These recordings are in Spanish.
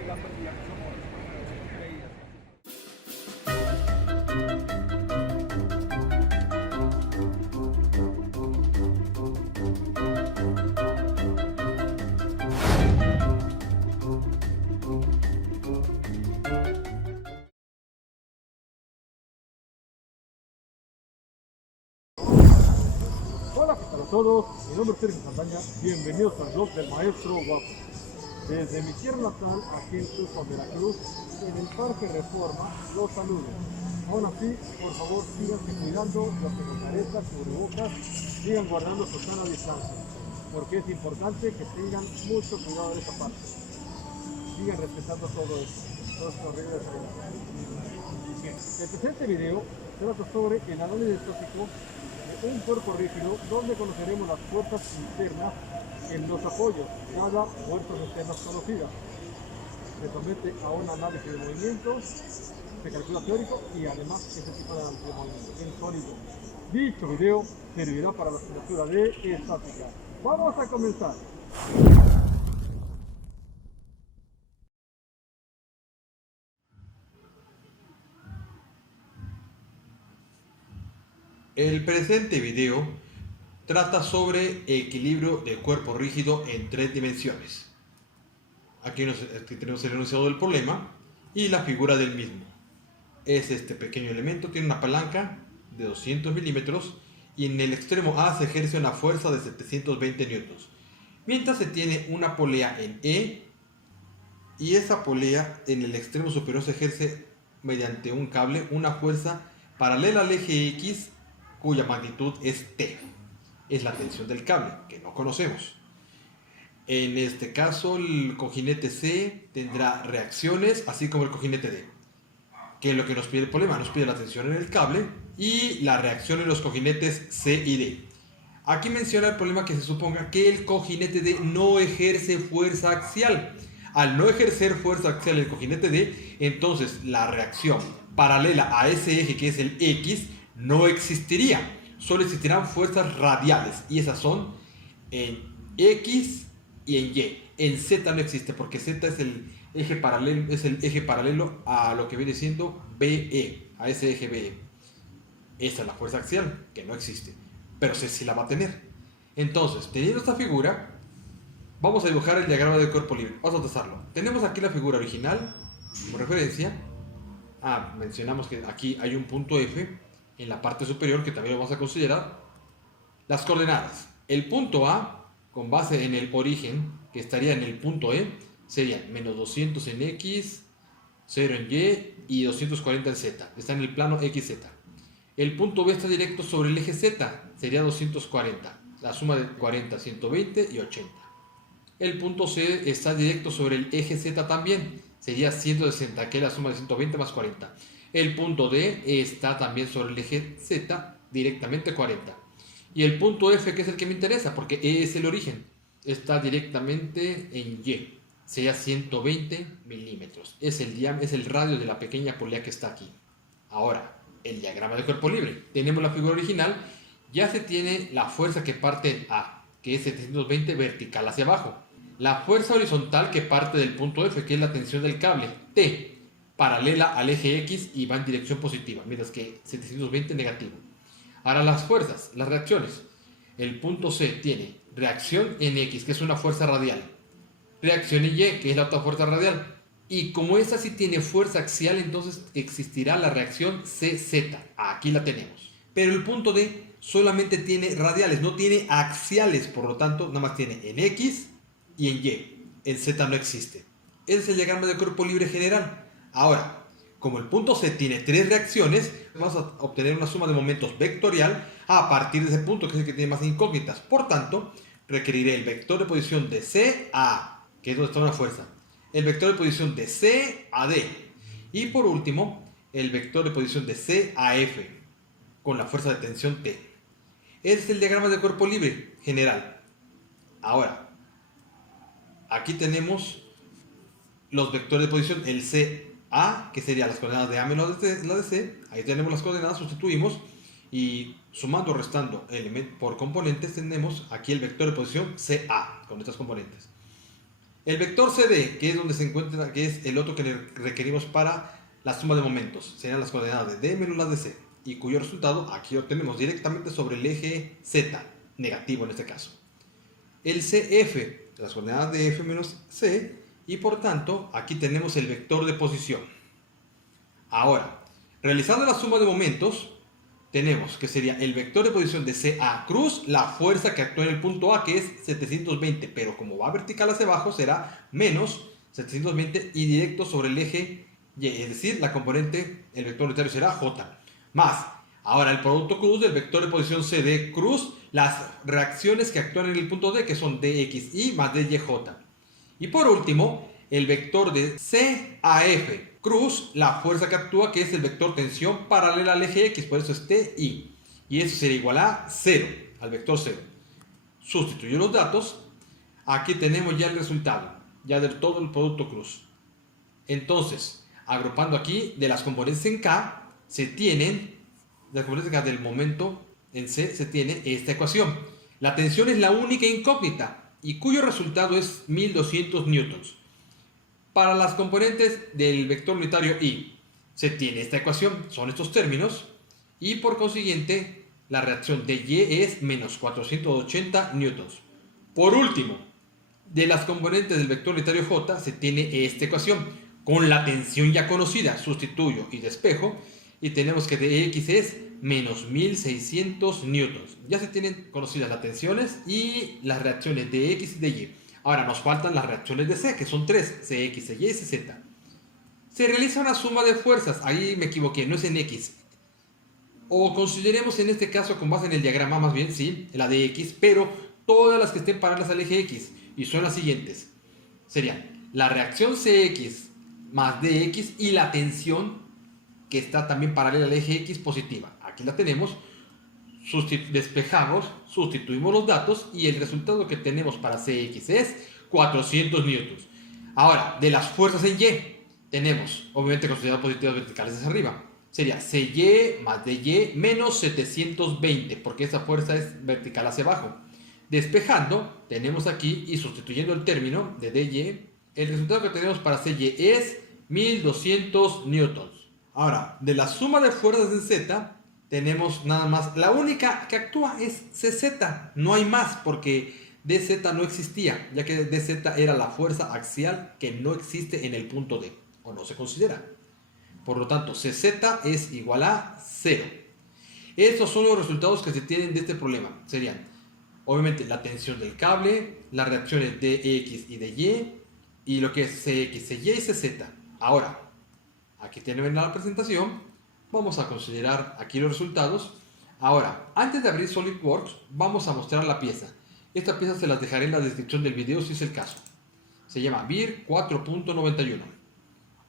y la pérdida que somos creídas. Hola, ¿qué tal a todos? Mi nombre es Sergio Saldaña. Bienvenidos al blog del Maestro Guapo. Desde mi tierra natal, aquí en Tuxpan, Veracruz, en el Parque Reforma, los saludo. Aún así, por favor, síganse cuidando, los que con caretas, cubrebocas, sigan guardando su sana distancia, porque es importante que tengan mucho cuidado de esa parte. Sigan respetando todo esto, todas estas reglas de seguridad. El presente video trata sobre el análisis estático de un cuerpo rígido, donde conoceremos las fuerzas internas en los apoyos, cada fuerzas externas conocidas. Se somete a un análisis de movimientos, se calcula teórico y además ese tipo de análisis de movimientos en sólido. Dicho video servirá para la asignatura de estática. Vamos a comenzar. El presente video trata sobre equilibrio del cuerpo rígido en 3 dimensiones. Aquí tenemos el enunciado del problema y la figura del mismo. Es este pequeño elemento, tiene una palanca de 200 milímetros y en el extremo A se ejerce una fuerza de 720 newtons, mientras se tiene una polea en E y esa polea en el extremo superior se ejerce mediante un cable una fuerza paralela al eje X cuya magnitud es T. Es la tensión del cable, que no conocemos. En este caso, el cojinete C tendrá reacciones, así como el cojinete D. ¿Qué es lo que nos pide el problema? Nos pide la tensión en el cable y la reacción en los cojinetes C y D. Aquí menciona el problema que se suponga que el cojinete D no ejerce fuerza axial. Al no ejercer fuerza axial el cojinete D, entonces la reacción paralela a ese eje que es el X no existiría. Solo existirán fuerzas radiales y esas son en X y en Y. En Z no existe porque Z es el eje paralelo a lo que viene siendo BE, a ese eje BE. Esa es la fuerza axial, que no existe, pero C sí la va a tener. Entonces, teniendo esta figura, vamos a dibujar el diagrama del cuerpo libre. Vamos a trazarlo. Tenemos aquí la figura original como referencia. Mencionamos que aquí hay un punto F en la parte superior que también lo vamos a considerar. Las coordenadas. El punto A, con base en el origen, que estaría en el punto E, sería menos 200 en X, 0 en Y y 240 en Z. Está en el plano XZ. El punto B está directo sobre el eje Z, sería 240. La suma de 40, 120 y 80. El punto C está directo sobre el eje Z también, sería 160, que es la suma de 120 más 40. El punto D está también sobre el eje Z, directamente 40. Y el punto F, que es el que me interesa, porque E es el origen, está directamente en Y, sería 120 milímetros. Es el radio de la pequeña polea que está aquí. Ahora, el diagrama de cuerpo libre. Tenemos la figura original, ya se tiene la fuerza que parte en A, que es 720 vertical hacia abajo. La fuerza horizontal que parte del punto F, que es la tensión del cable, T, paralela al eje X y va en dirección positiva, mientras que 720 negativo. Ahora las fuerzas, las reacciones. El punto C tiene reacción en X, que es una fuerza radial. Reacción en Y, que es la otra fuerza radial. Y como esta sí tiene fuerza axial, entonces existirá la reacción CZ. Aquí la tenemos. Pero el punto D solamente tiene radiales, no tiene axiales. Por lo tanto, nada más tiene en X y en Y. En Z no existe. Ese es el diagrama de cuerpo libre general. Ahora, como el punto C tiene 3 reacciones, vamos a obtener una suma de momentos vectorial a partir de ese punto, que es el que tiene más incógnitas. Por tanto, requeriré el vector de posición de C a A, que es donde está una fuerza. El vector de posición de C a D. Y por último, el vector de posición de C a F, con la fuerza de tensión T. Ese es el diagrama de cuerpo libre general. Ahora, aquí tenemos los vectores de posición, el CA, que sería las coordenadas de A menos la de C. Ahí tenemos las coordenadas, sustituimos y sumando o restando por componentes tenemos aquí el vector de posición CA con estas componentes. El vector CD, que es donde se encuentra, que es el otro que requerimos para la suma de momentos, serían las coordenadas de D menos las de C, y cuyo resultado aquí lo tenemos directamente sobre el eje Z, negativo en este caso. El CF, las coordenadas de F menos C, y por tanto aquí tenemos el vector de posición. Ahora, realizando la suma de momentos, tenemos que sería el vector de posición de CA cruz, la fuerza que actúa en el punto A, que es 720, pero como va vertical hacia abajo, será menos 720 y directo sobre el eje Y, es decir, la componente, el vector unitario será J, más, ahora el producto cruz del vector de posición CD cruz, las reacciones que actúan en el punto D, que son DXY más DYJ. Y por último, el vector de CAF cruz, la fuerza que actúa, que es el vector tensión paralela al eje X, por eso es TI. Y eso sería igual a 0, al vector 0. Sustituyo los datos. Aquí tenemos ya el resultado, ya de todo el producto cruz. Entonces, agrupando aquí, de las componentes en K, se tienen, de las componentes en K del momento en C, se tiene esta ecuación. La tensión es la única incógnita y cuyo resultado es 1200 newtons. Para las componentes del vector unitario I, se tiene esta ecuación, son estos términos, y por consiguiente, la reacción de Y es menos 480 newtons. Por último, de las componentes del vector unitario J, se tiene esta ecuación, con la tensión ya conocida, sustituyo y despejo, y tenemos que dx es menos 1600 newtons. Ya se tienen conocidas las tensiones y las reacciones de X y de Y. Ahora nos faltan las reacciones de C, que son 3, CX, CY y CZ. Se realiza una suma de fuerzas, ahí me equivoqué, no es en X. O consideremos en este caso, con base en el diagrama más bien, sí, la de X, pero todas las que estén paralelas al eje X, y son las siguientes. Serían la reacción CX más DX y la tensión que está también paralela al eje X positiva. Aquí la tenemos. Despejamos, sustituimos los datos y el resultado que tenemos para CX es 400 newtons. Ahora, de las fuerzas en Y, tenemos, obviamente consideradas positivas verticales hacia arriba, sería CY más DY menos 720, porque esa fuerza es vertical hacia abajo. Despejando, tenemos aquí y sustituyendo el término de DY, el resultado que tenemos para CY es 1200 newtons. Ahora, de la suma de fuerzas en Z, tenemos nada más, la única que actúa es CZ, no hay más porque DZ no existía, ya que DZ era la fuerza axial que no existe en el punto D, o no se considera. Por lo tanto, CZ es igual a 0. Estos son los resultados que se tienen de este problema. Serían, obviamente, la tensión del cable, las reacciones de X y de Y lo que es CX, CY y CZ. Ahora, aquí tienen la presentación. Vamos a considerar aquí los resultados. Ahora, antes de abrir SolidWorks, vamos a mostrar la pieza. Esta pieza se las dejaré en la descripción del video si es el caso. Se llama BIR 4.91.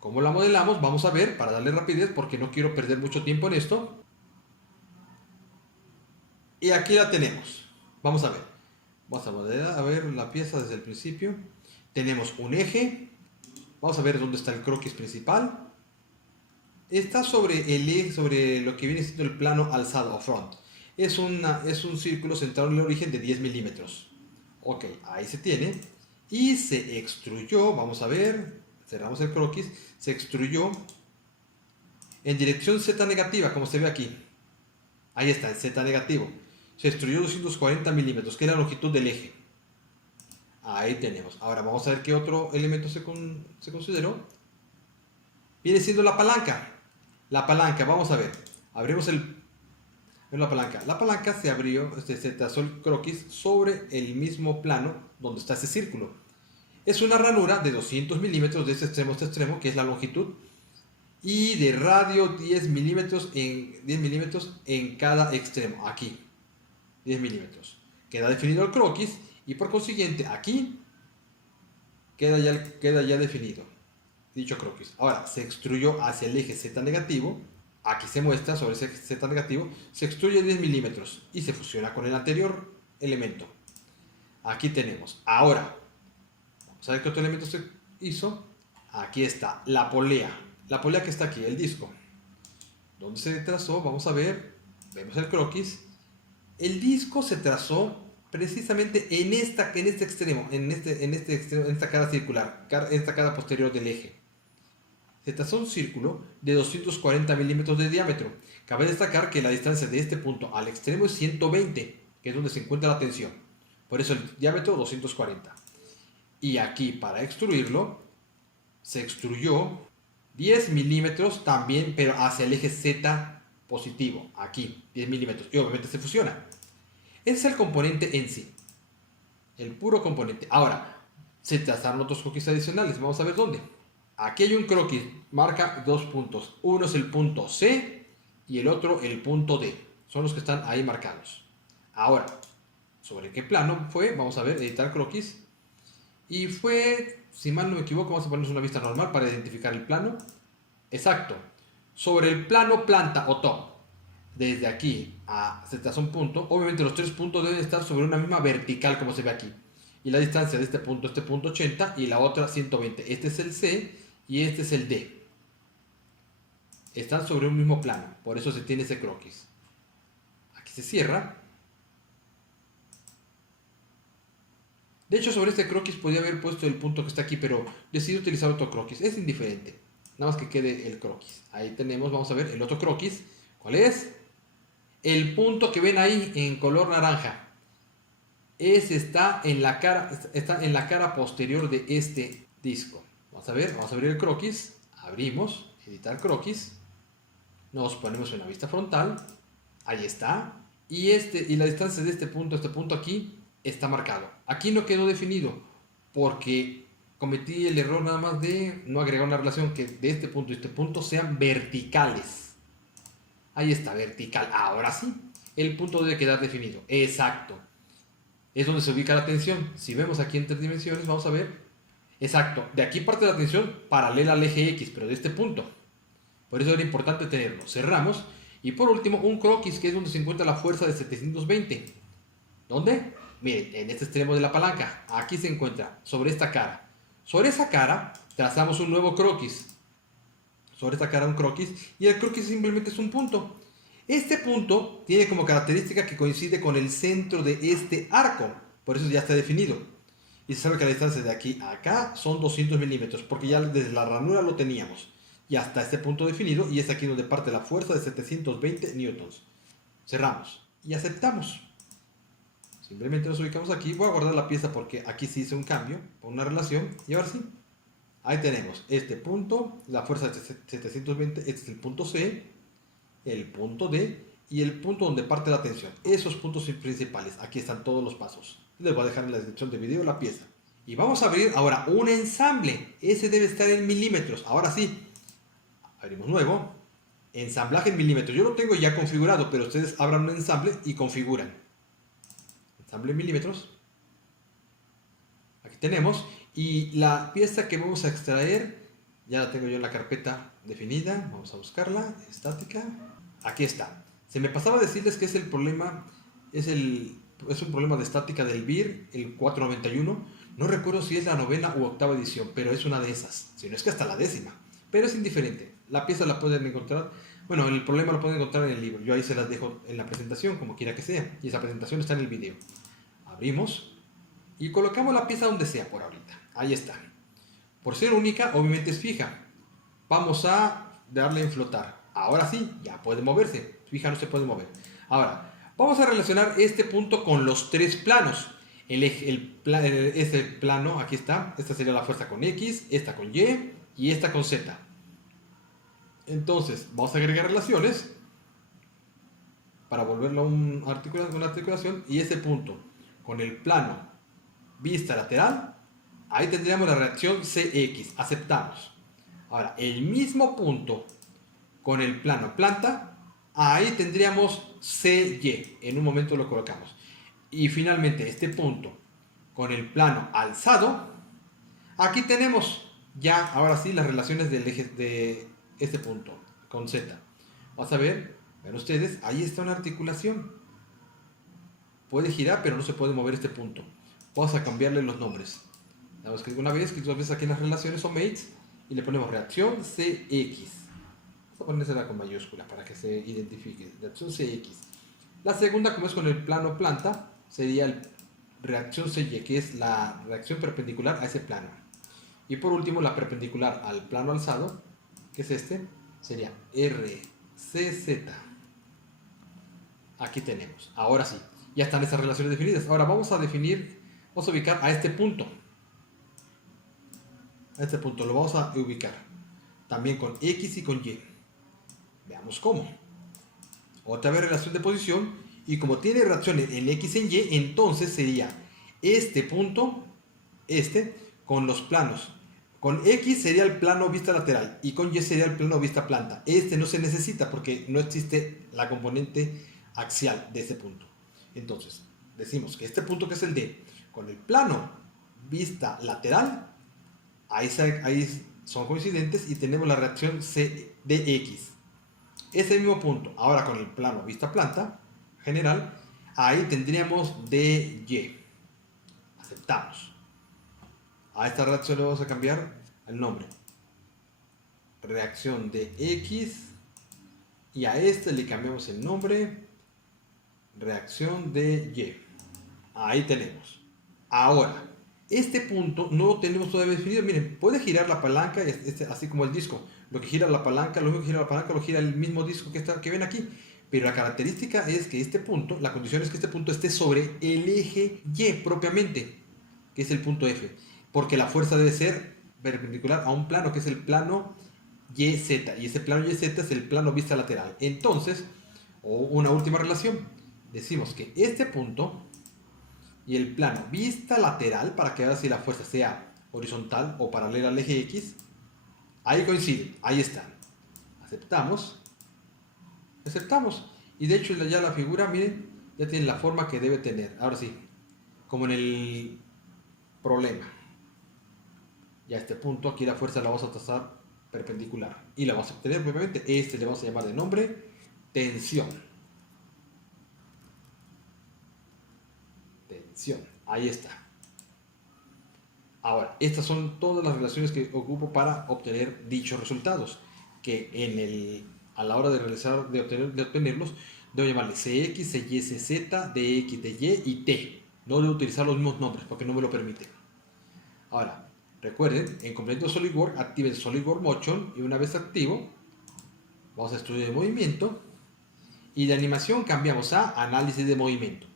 ¿Cómo la modelamos? Vamos a ver, para darle rapidez, porque no quiero perder mucho tiempo en esto. Y aquí la tenemos. Vamos a ver. Vamos a modelar, a ver la pieza desde el principio. Tenemos un eje. Vamos a ver dónde está el croquis principal. Está sobre el eje, sobre lo que viene siendo el plano alzado o front. Es un círculo centrado en el origen de 10 milímetros. Ok, ahí se tiene. Y se extruyó, vamos a ver, cerramos el croquis, se extruyó en dirección Z negativa, como se ve aquí. Ahí está, en Z negativo. Se extruyó 240 milímetros, que es la longitud del eje. Ahí tenemos. Ahora vamos a ver qué otro elemento se consideró. Viene siendo la palanca. La palanca, vamos a ver. Abrimos la palanca. La palanca se abrió, se trazó el croquis sobre el mismo plano donde está ese círculo. Es una ranura de 200 milímetros de este extremo a este extremo, que es la longitud, y de radio 10 milímetros en cada extremo. Aquí, 10 milímetros. Queda definido el croquis y por consiguiente aquí queda ya definido dicho croquis. Ahora, se extruyó hacia el eje Z negativo. Aquí se muestra sobre ese Z negativo. Se extruye 10 milímetros y se fusiona con el anterior elemento. Aquí tenemos. Ahora, vamos a ver qué otro elemento se hizo. Aquí está la polea. La polea que está aquí, el disco. ¿Dónde se trazó? Vamos a ver. Vemos el croquis. El disco se trazó precisamente en este extremo, en esta cara circular, en esta cara posterior del eje. Se traza un círculo de 240 milímetros de diámetro. Cabe destacar que la distancia de este punto al extremo es 120, que es donde se encuentra la tensión. Por eso el diámetro 240. Y aquí, para extruirlo, se extruyó 10 milímetros también, pero hacia el eje Z positivo. Aquí, 10 milímetros. Y obviamente se fusiona. Ese es el componente en sí. El puro componente. Ahora, se trazaron otros croquis adicionales. Vamos a ver dónde. Aquí hay un croquis, marca 2 puntos. Uno es el punto C y el otro el punto D. Son los que están ahí marcados. Ahora, ¿sobre qué plano fue? Vamos a ver, editar croquis. Y fue, si mal no me equivoco, vamos a ponernos una vista normal para identificar el plano. Exacto. Sobre el plano planta o top. Desde aquí a se traza un punto. Obviamente los 3 puntos deben estar sobre una misma vertical como se ve aquí. Y la distancia de este punto 80 y la otra 120. Este es el C y este es el D. Están sobre un mismo plano, por eso se tiene ese croquis. Aquí se cierra. De hecho, sobre este croquis podría haber puesto el punto que está aquí, pero decidí utilizar otro croquis. Es indiferente, nada más que quede el croquis. Ahí tenemos, vamos a ver el otro croquis. ¿Cuál es? El punto que ven ahí en color naranja. Ese está en la cara posterior de este disco. Vamos a abrir el croquis. Abrimos, editar croquis. Nos ponemos en la vista frontal. Ahí está. Y la distancia de este punto a este punto aquí está marcado. Aquí no quedó definido porque cometí el error nada más de no agregar una relación que de este punto y este punto sean verticales. Ahí está, vertical. Ahora sí, el punto debe quedar definido. Exacto. Es donde se ubica la tensión. Si vemos aquí en 3 dimensiones, vamos a ver. Exacto. De aquí parte la tensión paralela al eje X, pero de este punto. Por eso era importante tenerlo. Cerramos. Y por último, un croquis, que es donde se encuentra la fuerza de 720. ¿Dónde? Miren, en este extremo de la palanca. Aquí se encuentra, sobre esta cara. Sobre esa cara, trazamos un nuevo croquis. Sobre esta cara un croquis. Y el croquis simplemente es un punto. Este punto tiene como característica que coincide con el centro de este arco. Por eso ya está definido. Y se sabe que la distancia de aquí a acá son 200 milímetros. Porque ya desde la ranura lo teníamos. Y hasta este punto definido. Y es aquí donde parte la fuerza de 720 newtons. Cerramos. Y aceptamos. Simplemente nos ubicamos aquí. Voy a guardar la pieza porque aquí sí hice un cambio. Por una relación. Y ahora sí. Ahí tenemos este punto. La fuerza de 720. Este es el punto C. El punto D y el punto donde parte la tensión. Esos puntos principales. Aquí están todos los pasos. Les voy a dejar en la descripción del video la pieza. Y vamos a abrir ahora un ensamble. Ese debe estar en milímetros. Ahora sí. Abrimos nuevo. Ensamblaje en milímetros. Yo lo tengo ya configurado, pero ustedes abran un ensamble y configuran. Ensamble en milímetros. Aquí tenemos. Y la pieza que vamos a extraer, ya la tengo yo en la carpeta definida. Vamos a buscarla. Estática. Aquí está. Se me pasaba a decirles que es el problema, es un problema de estática del BIR, el 491. No recuerdo si es la 9ª u 8ª edición, pero es una de esas. Si no es que hasta la 10ª. Pero es indiferente. La pieza la pueden encontrar. Bueno, el problema lo pueden encontrar en el libro. Yo ahí se las dejo en la presentación, como quiera que sea. Y esa presentación está en el video. Abrimos y colocamos la pieza donde sea por ahorita. Ahí está. Por ser única, obviamente es fija. Vamos a darle en flotar. Ahora sí, ya puede moverse. Fija, no se puede mover. Ahora, vamos a relacionar este punto con los 3 planos. Este plano, aquí está. Esta sería la fuerza con X, esta con Y y esta con Z. Entonces, vamos a agregar relaciones para volverlo a una articulación. Y ese punto con el plano vista lateral, ahí tendríamos la reacción CX. Aceptamos. Ahora, el mismo punto con el plano planta, ahí tendríamos CY. En un momento lo colocamos. Y finalmente este punto con el plano alzado, aquí tenemos ya ahora sí las relaciones del eje de este punto con Z. Vamos a ver, ven ustedes, ahí está una articulación. Puede girar, pero no se puede mover este punto. Vamos a cambiarle los nombres. Damos clic una vez, clic dos veces aquí en las relaciones o mates y le ponemos reacción CX. Vamos a ponérsela con mayúscula para que se identifique. Reacción CX. La segunda, como es con el plano planta, sería reacción CY, que es la reacción perpendicular a ese plano. Y por último, la perpendicular al plano alzado, que es este, sería RCZ. Aquí tenemos. Ahora sí, ya están esas relaciones definidas. Ahora vamos a ubicar a este punto. A este punto lo vamos a ubicar también con X y con Y. Veamos cómo. Otra vez relación de posición, y como tiene reacciones en X y en Y, entonces sería este punto, con los planos. Con X sería el plano vista lateral y con Y sería el plano vista planta. Este no se necesita porque no existe la componente axial de ese punto. Entonces, decimos que este punto, que es el D, con el plano vista lateral, ahí son coincidentes y tenemos la reacción CDX. Ese mismo punto, ahora con el plano vista planta general, ahí tendríamos DY. Aceptamos. A esta reacción le vamos a cambiar el nombre. Reacción de X. Y a este le cambiamos el nombre. Reacción de Y. Ahí tenemos. Ahora, este punto no lo tenemos todavía definido. Miren, puede girar la palanca, así como el disco. Lo que gira la palanca, lo único que gira la palanca lo gira el mismo disco que ven aquí. Pero la característica es que este punto, la condición es que este punto esté sobre el eje Y propiamente, que es el punto F. Porque la fuerza debe ser perpendicular a un plano, que es el plano YZ. Y ese plano YZ es el plano vista lateral. Entonces, una última relación. Decimos que este punto y el plano vista lateral, para que vean si la fuerza sea horizontal o paralela al eje X, ahí coinciden, ahí están. Aceptamos. Aceptamos. Y de hecho ya la figura, miren, ya tiene la forma que debe tener. Ahora sí, como en el problema. Ya este punto, aquí la fuerza la vamos a trazar perpendicular. Y la vamos a obtener, obviamente, le vamos a llamar de nombre tensión. Tensión. Ahí está. Ahora, estas son todas las relaciones que ocupo para obtener dichos resultados. Que a la hora de obtenerlos, debo llamarle CX, CY, CZ, DX, DY y T. No debo utilizar los mismos nombres porque no me lo permite. Ahora, recuerden, en complemento de SolidWorks, activen SolidWorks Motion y una vez activo, vamos a estudio de movimiento y de animación cambiamos a análisis de movimiento.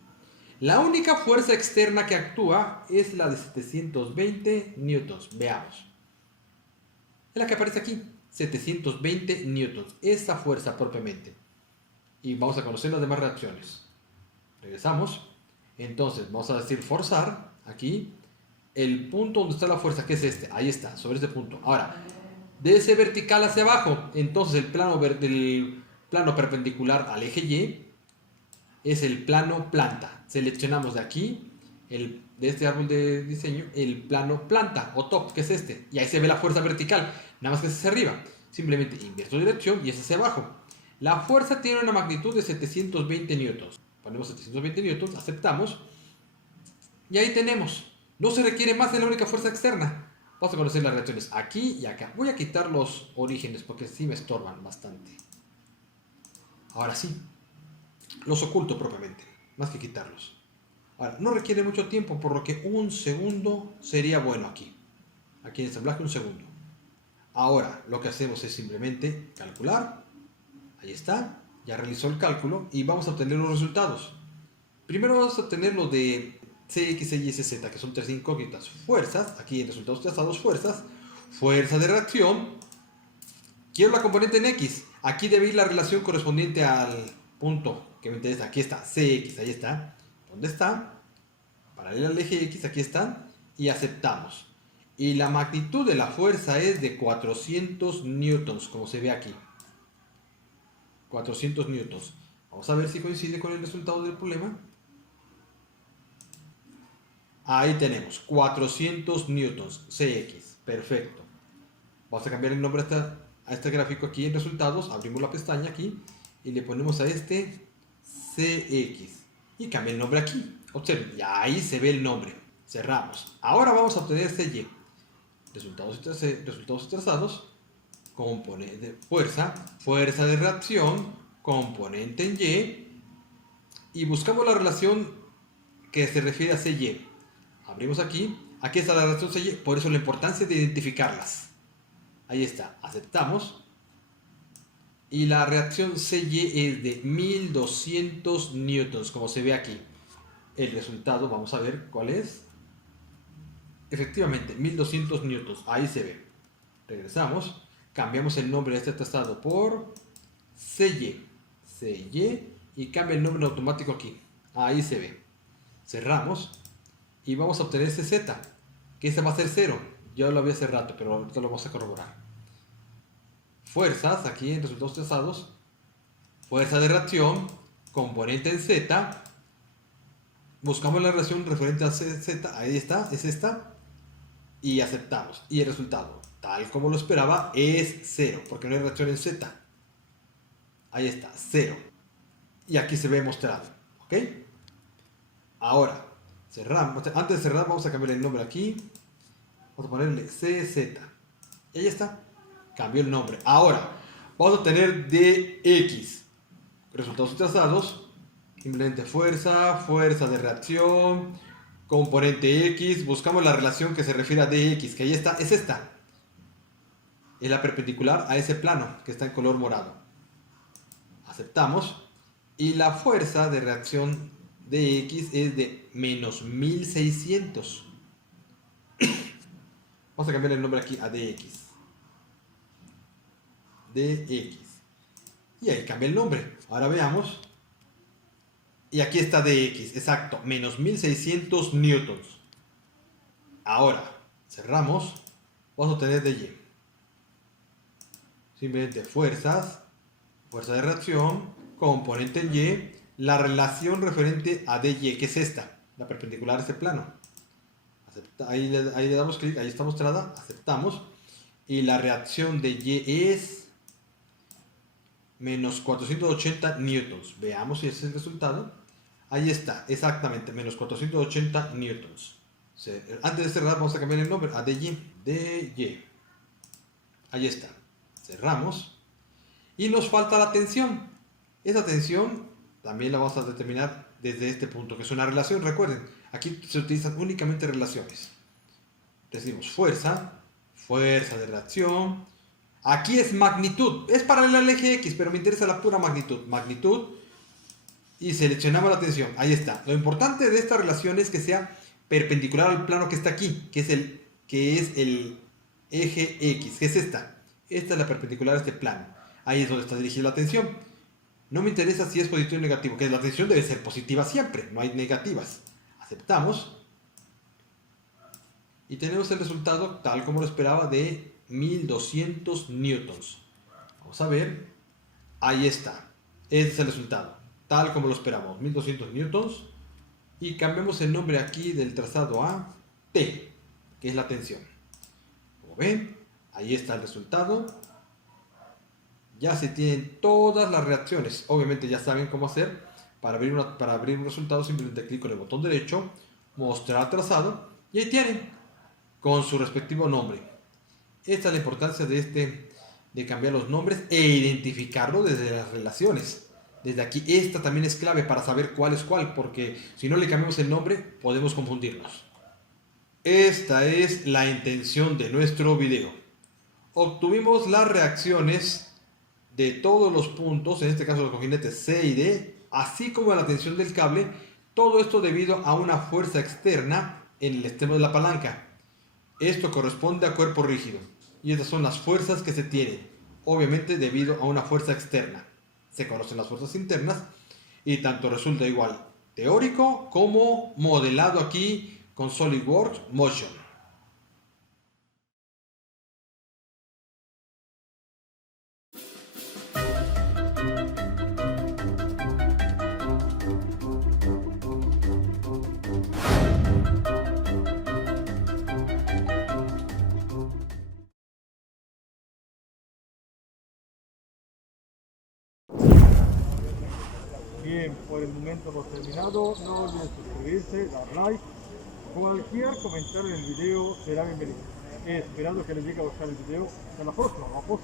La única fuerza externa que actúa es la de 720 newtons. Veamos. Es la que aparece aquí, 720 newtons. Esa fuerza propiamente. Y vamos a conocer las demás reacciones. Regresamos. Entonces, vamos a decir forzar aquí. El punto donde está la fuerza, que es este, ahí está, sobre este punto. Ahora, debe ser vertical hacia abajo. Entonces el plano perpendicular al eje Y es el plano planta. Seleccionamos de aquí, de este árbol de diseño, el plano planta o top, que es este. Y ahí se ve la fuerza vertical, nada más que es hacia arriba. Simplemente invierto dirección y es hacia abajo. La fuerza tiene una magnitud de 720 newtons. Ponemos 720 newtons, aceptamos. Y ahí tenemos. No se requiere más de la única fuerza externa. Vamos a conocer las reacciones aquí y acá. Voy a quitar los orígenes porque sí me estorban bastante. Ahora sí. Los oculto propiamente, más que quitarlos. Ahora, no requiere mucho tiempo, por lo que un segundo sería bueno aquí. Aquí en ensamblaje un segundo. Ahora, lo que hacemos es simplemente calcular. Ahí está. Ya realizó el cálculo y vamos a obtener los resultados. Primero vamos a obtener los de CX, Y, CZ, que son tres incógnitas. Fuerzas, aquí en resultados trazados, fuerzas. Fuerza de reacción. Quiero la componente en X. Aquí debe ir la relación correspondiente al punto que me interesa. Aquí está, CX, ahí está. ¿Dónde está? Paralela al eje X, aquí está. Y aceptamos. Y la magnitud de la fuerza es de 400 newtons, como se ve aquí. 400 newtons. Vamos a ver si coincide con el resultado del problema. Ahí tenemos, 400 newtons, CX. Perfecto. Vamos a cambiar el nombre a este gráfico aquí en resultados. Abrimos la pestaña aquí y le ponemos a este CX. Y cambia el nombre aquí. Observen, ya ahí se ve el nombre. Cerramos. Ahora vamos a obtener CY. Resultados trazados. Componente fuerza, fuerza de reacción, componente en Y. Y buscamos la relación que se refiere a CY. Abrimos aquí. Aquí está la reacción CY. Por eso la importancia de identificarlas. Ahí está. Aceptamos. Y la reacción CY es de 1200 newtons, como se ve aquí. El resultado, vamos a ver cuál es. Efectivamente, 1200 newtons. Ahí se ve. Regresamos. Cambiamos el nombre de este trazado por CY. CY. Y cambia el nombre automático aquí. Ahí se ve. Cerramos. Y vamos a obtener ese Z. Que ese va a ser 0. Ya lo había hace rato, pero ahorita lo vamos a corroborar. Fuerzas, aquí en resultados trazados. Fuerza de reacción. Componente en Z. Buscamos la relación referente a Z. Ahí está, es esta. Y aceptamos. Y el resultado, tal como lo esperaba, es 0. Porque no hay reacción en Z. Ahí está, 0. Y aquí se ve mostrado. ¿Ok? Ahora, cerramos. Antes de cerrar, vamos a cambiar el nombre aquí. Vamos a ponerle CZ. Y ahí está. Cambió el nombre. Ahora, vamos a tener DX. Resultados trazados. Simplemente fuerza, fuerza de reacción, componente X. Buscamos la relación que se refiere a DX, que ahí está. Es esta. Es la perpendicular a ese plano que está en color morado. Aceptamos. Y la fuerza de reacción DX es de menos 1600. Vamos a cambiar el nombre aquí a DX. DX. Y ahí cambia el nombre. Ahora veamos. Y aquí está DX, exacto, menos 1600 newtons. Ahora, cerramos. Vamos a obtener DY. Simplemente fuerzas, fuerza de reacción, componente en Y, la relación referente a DY, que es esta, la perpendicular a este plano. Ahí le damos clic, ahí está mostrada, aceptamos. Y la reacción de Y es menos 480 newtons. Veamos si ese es el resultado. Ahí está, exactamente, menos 480 newtons. Antes de cerrar, vamos a cambiar el nombre a DY. DY. Ahí está. Cerramos. Y nos falta la tensión. Esa tensión también la vamos a determinar desde este punto, que es una relación. Recuerden, aquí se utilizan únicamente relaciones. Decimos fuerza, fuerza de reacción. Aquí es magnitud. Es paralela al eje X, pero me interesa la pura magnitud. Magnitud. Y seleccionamos la tensión. Ahí está. Lo importante de esta relación es que sea perpendicular al plano que está aquí, que es el eje X, que es esta. Esta es la perpendicular a este plano. Ahí es donde está dirigida la tensión. No me interesa si es positivo o negativo, que la tensión debe ser positiva siempre, no hay negativas. Aceptamos. Y tenemos el resultado, tal como lo esperaba, de 1200 newtons. Vamos a ver. Ahí está. Este es el resultado, tal como lo esperamos, 1200 newtons. Y cambiamos el nombre aquí del trazado a T, que es la tensión. Como ven, ahí está el resultado. Ya se tienen todas las reacciones. Obviamente ya saben cómo hacer. Para abrir un resultado, simplemente clic con el botón derecho, mostrar trazado, y ahí tienen, con su respectivo nombre. Esta es la importancia de cambiar los nombres e identificarlo desde las relaciones. Desde aquí, esta también es clave para saber cuál es cuál, porque si no le cambiamos el nombre, podemos confundirnos. Esta es la intención de nuestro video. Obtuvimos las reacciones de todos los puntos, en este caso los cojinetes C y D, así como la tensión del cable, todo esto debido a una fuerza externa en el extremo de la palanca. Esto corresponde a cuerpo rígido, y estas son las fuerzas que se tienen, obviamente debido a una fuerza externa. Se conocen las fuerzas internas, y tanto resulta igual teórico como modelado aquí con SolidWorks Motion. Bien, por el momento hemos terminado. No olviden suscribirse, dar like. Cualquier comentario en el video será bienvenido. Esperando que les llegue a gustar el video. Hasta la próxima, vamos.